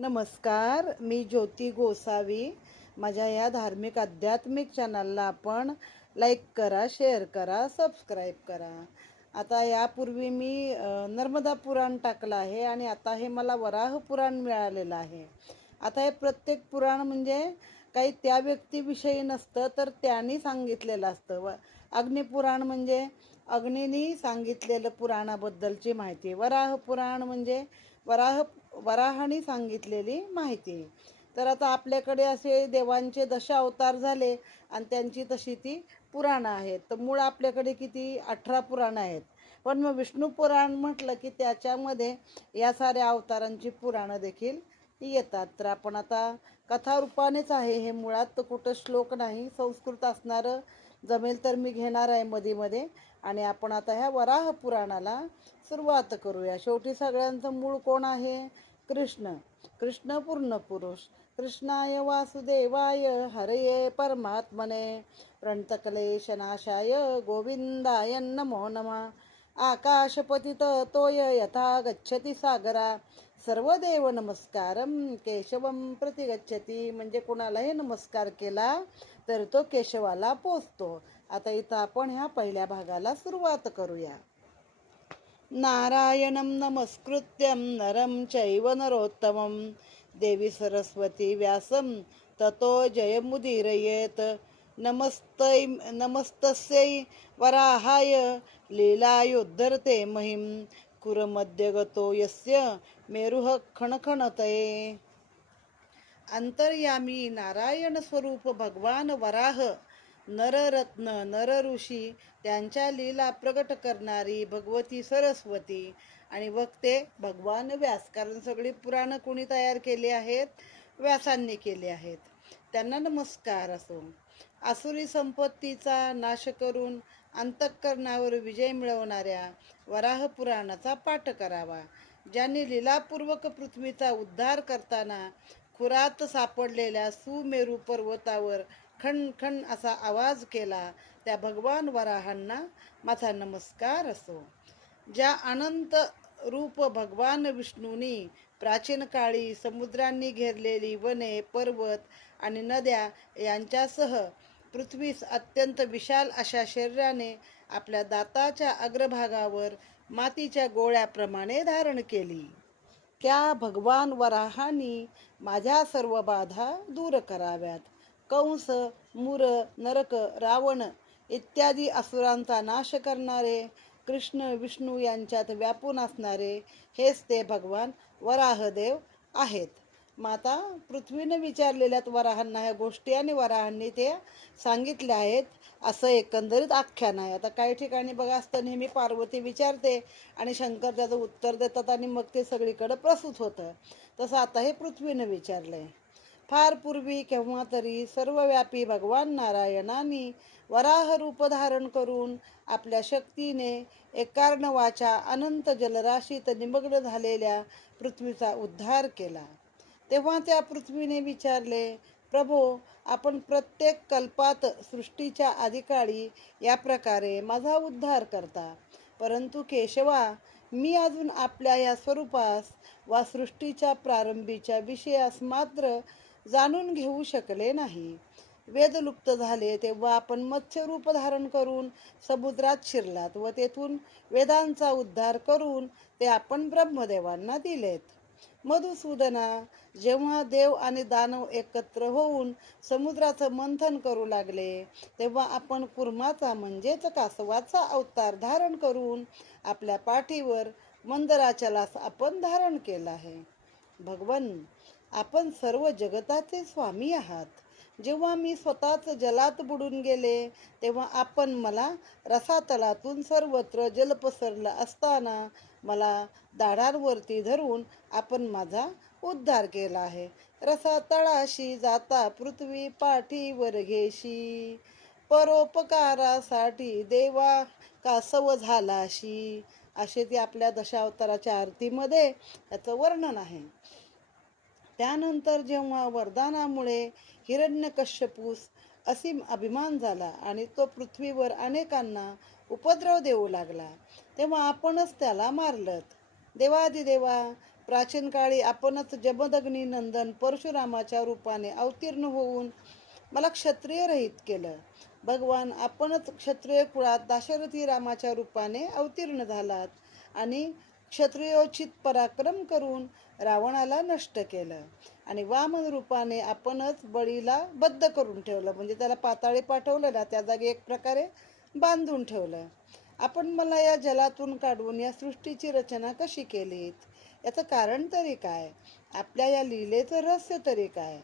नमस्कार, मी ज्योती गोसावी. माझ्या या धार्मिक आध्यात्मिक चॅनलला आपण लाईक करा, शेअर करा, सबस्क्राईब करा. आता यापूर्वी मी नर्मदा पुराण टाकलं आहे आणि आता हे मला वराह पुराण मिळालेलं आहे. आता हे प्रत्येक पुराण म्हणजे काही त्या व्यक्तीविषयी नसतं, तर त्यांनी सांगितलेलं असतं. अग्निपुराण म्हणजे अग्नीनी सांगितलेलं पुराणाबद्दलची माहिती. वराह पुराण म्हणजे वराहाने सांगितलेली माहिती. तर आता आपल्याकडे असे देवांचे दशावतार झाले आणि त्यांची तशी ती पुराणं आहेत. तर मूळ आपल्याकडे किती 18 पुराणं आहेत. पण मग विष्णू पुराण म्हटलं की त्याच्यामध्ये या साऱ्या अवतारांची पुराणं देखील येतात. तर आपण आता कथारूपानेच आहे हे, मुळात तर कुठं श्लोक नाही. संस्कृत असणारं जमेल तर मी घेणार आहे मध्ये मध्ये. आणि आपण आता ह्या वराह पुराणाला सुरुवात करूया. शेवटी सगळ्यांचं मूळ कोण आहे? कृष्ण. कृष्ण पूर्ण पुरुष. कृष्णाय वासुदेवाय हरये परमात्मने प्रणतक्लेशनाशाय गोविंदाय नमो नमः. आकाशपतित तोय यथा गच्छति सागरा सर्वदेव नमस्कारम केशवम प्रति गच्छति. म्हणजे कुणालाही नमस्कार केला तर तो केशवाला पोचतो. आता इथं आपण ह्या पहिल्या भागाला सुरुवात करूया. नारायणं नमस्कृत्यं नरं चैव नरोत्तमं देवी सरस्वती व्यासं ततो जयमुदीरयेत्. नमस्तस्यै वराहाय लीलायुद्धरते महिं कुरमध्यगतो यस्य मेरुः खणखणतये. अंतर्यामी नारायण स्वरूप भगवान वराह, नररत्न नरऋषी, त्यांच्या लीला प्रगट करणारी भगवती सरस्वती आणि वक्ते भगवान व्यास. कारण सगळी पुराणं कोणी तयार केली आहेत? व्यासांनी केली आहेत. त्यांना नमस्कार असो. आसुरी संपत्तीचा नाश करून अंतःकरणावर विजय मिळवणाऱ्या वराह पुराणाचा पाठ करावा. ज्यांनी लीलापूर्वक पृथ्वीचा उद्धार करताना खुरात सापडलेल्या सुमेरू पर्वतावर खण खण असा आवाज केला, त्या भगवान वराहांना माझा नमस्कार असो. ज्या अनंत रूप भगवान विष्णूंनी प्राचीन काळी समुद्रांनी घेरलेली वने, पर्वत आणि नद्या यांच्यासह पृथ्वीस अत्यंत विशाल अशा शरीराने आपल्या दाताच्या अग्रभागावर मातीच्या गोळ्याप्रमाणे धारण केली, त्या भगवान वराहांनी माझ्या सर्व बाधा दूर कराव्यात. कंस, मूर, नरक, रावण इत्यादी असुरांचा नाश करणारे, कृष्ण विष्णू यांच्यात व्यापून असणारे हेच ते भगवान वराहदेव आहेत. माता पृथ्वीने विचारलेल्यात वराहांना ह्या गोष्टी आणि वराहांनी ते सांगितल्या आहेत, असं एकंदरीत आख्यान आहे. आता काही ठिकाणी बघा असतं नेहमी पार्वती विचारते आणि शंकर त्याचं उत्तर देतात आणि मग ते सगळीकडे प्रसूत होतं. तसं आता हे पृथ्वीनं विचारलंय. फार पूर्वी केव्हा तरी सर्वव्यापी भगवान नारायणांनी वराह रूप धारण करून आपल्या शक्तीने एकार्णवाच्या अनंत जलराशीत निमग्न झालेल्या पृथ्वीचा उद्धार केला. तेव्हा त्या पृथ्वीने विचारले, प्रभो, आपण प्रत्येक कल्पात सृष्टीच्या आदिकाळी या प्रकारे माझा उद्धार करता, परंतु केशवा, मी अजून आपल्या या स्वरूपास वा सृष्टीच्या प्रारंभीच्या विषयास मात्र जाणून घेऊ शकले नाही. वेद लुप्त झाले तेव्हा आपण मत्स्य रूप धारण करून समुद्रात शिरलात व तेथून वेदांचा उद्धार करून ते आपण ब्रह्मदेवांना दिलेत. मधुसूदना, जेव्हा देव आणि दानव एकत्र होऊन समुद्राचं मंथन करू लागले तेव्हा आपण कुर्माचा म्हणजेच कासवाचा अवतार धारण करून आपल्या पाठीवर मंदराचलास आपण धारण केला आहे. भगवन, आपण सर्व जगताचे स्वामी आहात. जेव्हा मी स्वतःच जलात बुडून गेले तेव्हा आपण मला रसातलातून सर्वत्र जल पसरला असताना मला दाढांवरती धरून आपण माझा उद्धार केला आहे. रसातळाशी जाता पृथ्वी पाठीवर घेशी, परोपकारासाठी देवा कासव झालाशी. असे ते आपल्या दशावताराच्या आरतीमध्ये याचं वर्णन आहे. त्यानंतर जेव्हा वरदानामुळे हिरण्यकश्यपूस असीम अभिमान झाला आणि तो पृथ्वीवर अनेकांना उपद्रव देऊ लागला तेव्हा आपणच त्याला मारलत. देवादिदेवा, प्राचीन काळी आपणच जमदग्नी नंदन परशुरामाच्या रूपाने अवतीर्ण होऊन मला क्षत्रिय रहित केलं. भगवान आपणच क्षत्रिय कुळात दाशरथी रामाच्या रूपाने अवतीर्ण झालात आणि क्षत्रियोचित पराक्रम करून रावणाला नष्ट केलं. आणि वामन रूपाने आपणच बळीला बद्ध करून ठेवलं, म्हणजे त्याला पाताळी पाठवलं ना, त्या जागी एक प्रकारे बांधून ठेवलं. आपण मला या जलातून काढून या सृष्टीची रचना कशी केलीत? याचं कारण तरी काय? आपल्या या लीलेचं रहस्य तरी काय?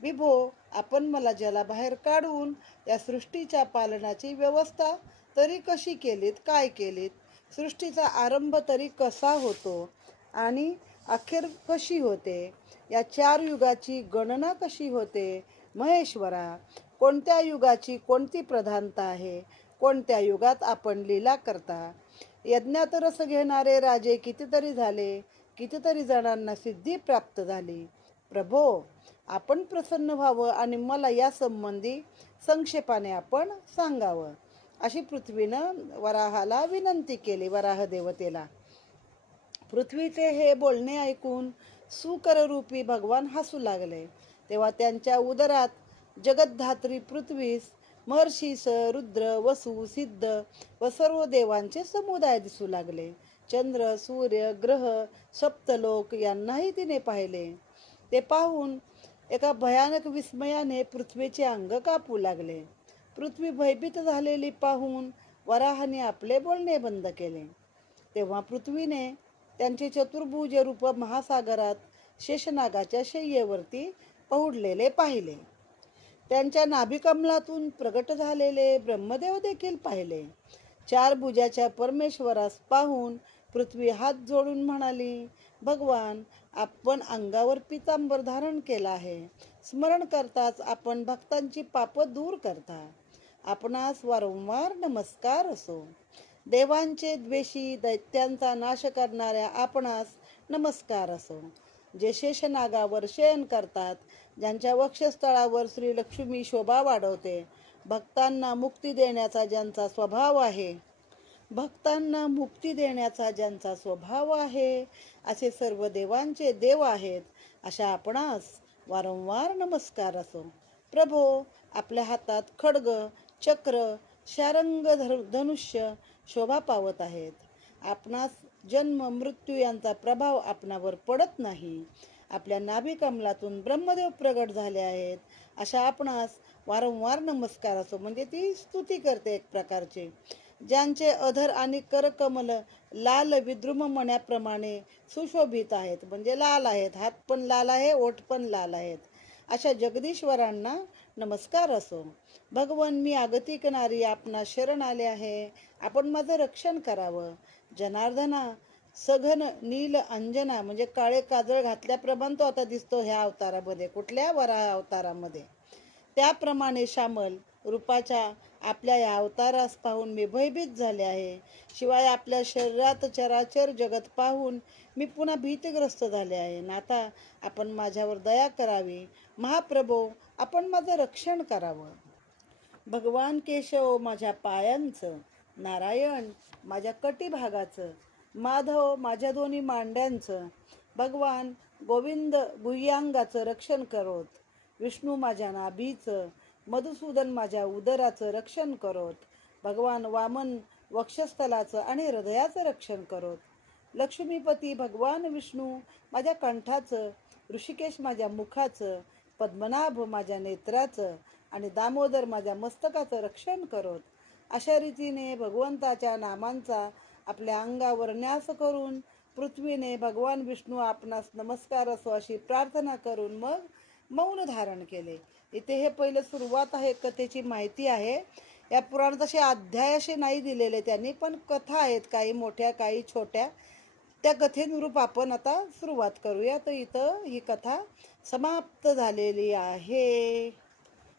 विभो, आपण मला जलाबाहेर काढून या सृष्टीच्या पालनाची व्यवस्था तरी कशी केलीत? काय केलीत? सृष्टीचा आरंभ तरी कसा होतो आणि अखेर कशी होते? या 4 युगाची गणना कशी होते? महेश्वरा, कोणत्या युगाची कोणती प्रधानता आहे? कोणत्या युगात आपण लीला करता? यज्ञात रस घेणारे राजे कितीतरी झाले, कितीतरी जणांना सिद्धी प्राप्त झाली. प्रभो, आपण प्रसन्न व्हावं आणि मला या संबंधी संक्षेपाने आपण सांगावं, अशी पृथ्वीनं वराहाला विनंती केली, वराह देवतेला. पृथ्वीचे हे बोलणे ऐकून सुकररूपी भगवान हसू लागले. तेव्हा त्यांच्या उदरात जगद्धात्री पृथ्वीस महर्षीस, रुद्र, वसु, सिद्ध व सर्व देवांचे समुदाय दिसू लागले. चंद्र, सूर्य, ग्रह, सप्तलोक यांनाही तिने पाहिले. ते पाहून एका भयानक विस्मयाने पृथ्वीचे अंग कापू लागले. पृथ्वी भयभीत झालेली पाहून वराहाने आपले बोलणे बंद केले. तेव्हा पृथ्वीने त्यांचे चतुर्भुज रूप महासागरात शेषनागाच्या शय्येवरती पहुडलेले पाहिले. त्यांच्या नाभिकमलातून प्रगट झालेले ब्रह्मदेव देखील पाहिले. 4 भुजाच्या परमेश्वरास पाहून पृथ्वी हात जोडून म्हणाली, भगवान, आपण अंगावर पितांबर धारण केला आहे. स्मरण करताच आपण भक्तांची पाप दूर करता. आपणास वारंवार नमस्कार असो. देवांचे द्वेषी दैत्यांचा नाश करणाऱ्या आपणास नमस्कार असो. जे शेषनागावर शयन करतात, ज्यांच्या वक्षस्थळावर श्री लक्ष्मी शोभा वाढवते, भक्तांना मुक्ती देण्याचा ज्यांचा स्वभाव आहे, असे सर्व देवांचे देव आहेत, अशा आपणास वारंवार नमस्कार असो. प्रभो, आपल्या हातात खड्ग, चक्र, शारंग, धनुष्य शोभा पावत आहेत. आपणास जन्म मृत्यू यांचा प्रभाव आपणावर पडत नाही. आपल्या नाभिकमलातून ब्रह्मदेव प्रगट झाले आहेत, अशा आपणास वारंवार नमस्कार असो. म्हणजे ती स्तुती करते एक प्रकारची. ज्यांचे अधर आणि करकमल लाल विद्रुम मण्याप्रमाणे सुशोभित आहेत, म्हणजे लाल आहेत, हात पण लाल आहे, ओठ पण लाल आहेत, अशा जगदीश्वरांना नमस्कार असो. भगवन, मी आगतिक नारी आपणास शरण आले आहे. आपण माझं रक्षण करावं. जनार्दना, सघन नील अंजना, म्हणजे काळे काजळ घातल्याप्रमाणे तो आता दिसतो ह्या अवतारामध्ये. कुठल्या? वराह अवतारामध्ये. त्याप्रमाणे श्यामल रूपाच्या आपल्या या अवतारास पाहून मी भयभीत झाले आहे. शिवाय आपल्या शरीरात चराचर जगत पाहून मी पुन्हा भीतिग्रस्त झाले आहे. नाथा, आपण माझ्यावर दया करावी. महाप्रभो, आपण माझं रक्षण करावं. भगवान केशव माझ्या पायांचं, नारायण माझ्या कटिभागाचं, माधव माझ्या दोन्ही मांड्यांचं, भगवान गोविंद गुह्यांगाचं रक्षण करोत. विष्णू माझ्या नाभीचं, मधुसूदन माझ्या उदराचं रक्षण करोत. भगवान वामन वक्षस्थलाचं आणि हृदयाचं रक्षण करोत. लक्ष्मीपती भगवान विष्णू माझ्या कंठाचं, ऋषिकेश माझ्या मुखाचं, पद्मनाभ माझ्या नेत्राचं आणि दामोदर माझ्या मस्तकाचं रक्षण करोत. अशा रीतीने भगवंताच्या नामांचा आपल्या अंगावर न्यास करून पृथ्वीने भगवान विष्णू आपणास नमस्कार असो अशी प्रार्थना करून मग मौन धारण केले. इथे हे पहिलं सुरुवात आहे, कथेची माहिती आहे. या पुराणात असे अध्याय असे नाही दिलेले त्यांनी, पण कथा आहेत, काही मोठ्या काही छोट्या. त्या कथेनुरूप आपण आता सुरुवात करूया. तर इथं ही कथा समाप्त झालेली आहे.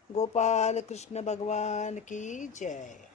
गोपाल कृष्ण भगवान की जय.